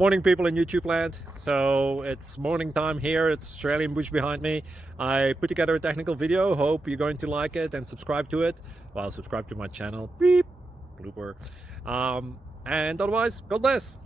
Morning, people in YouTube land. So it's morning time here. It's Australian bush behind me. I put together a technical video. Hope you're going to like it and subscribe to it. Well, subscribe to my channel. Beep, blooper. And otherwise, God bless.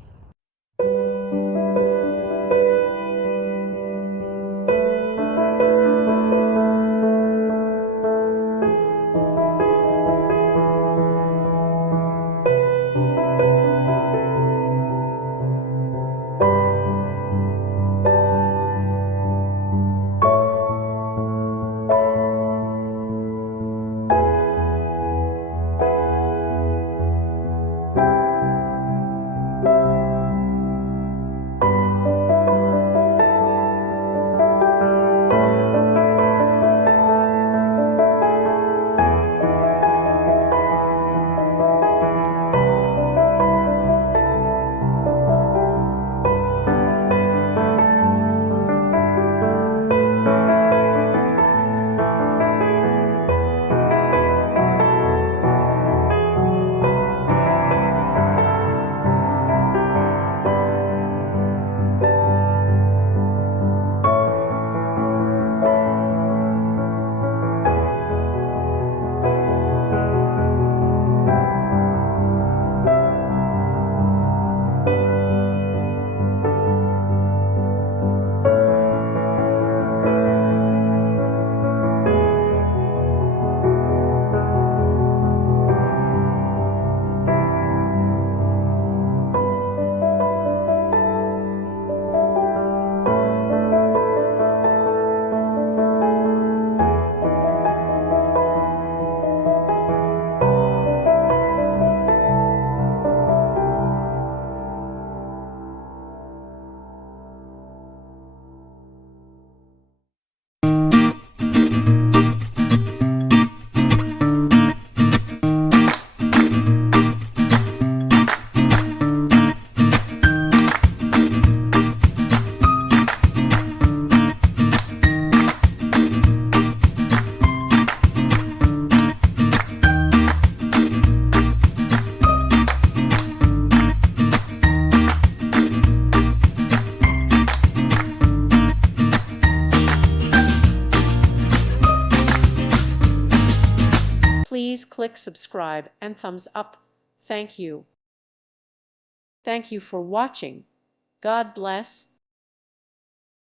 Please click subscribe and thumbs up. Thank you. Thank you for watching. God bless.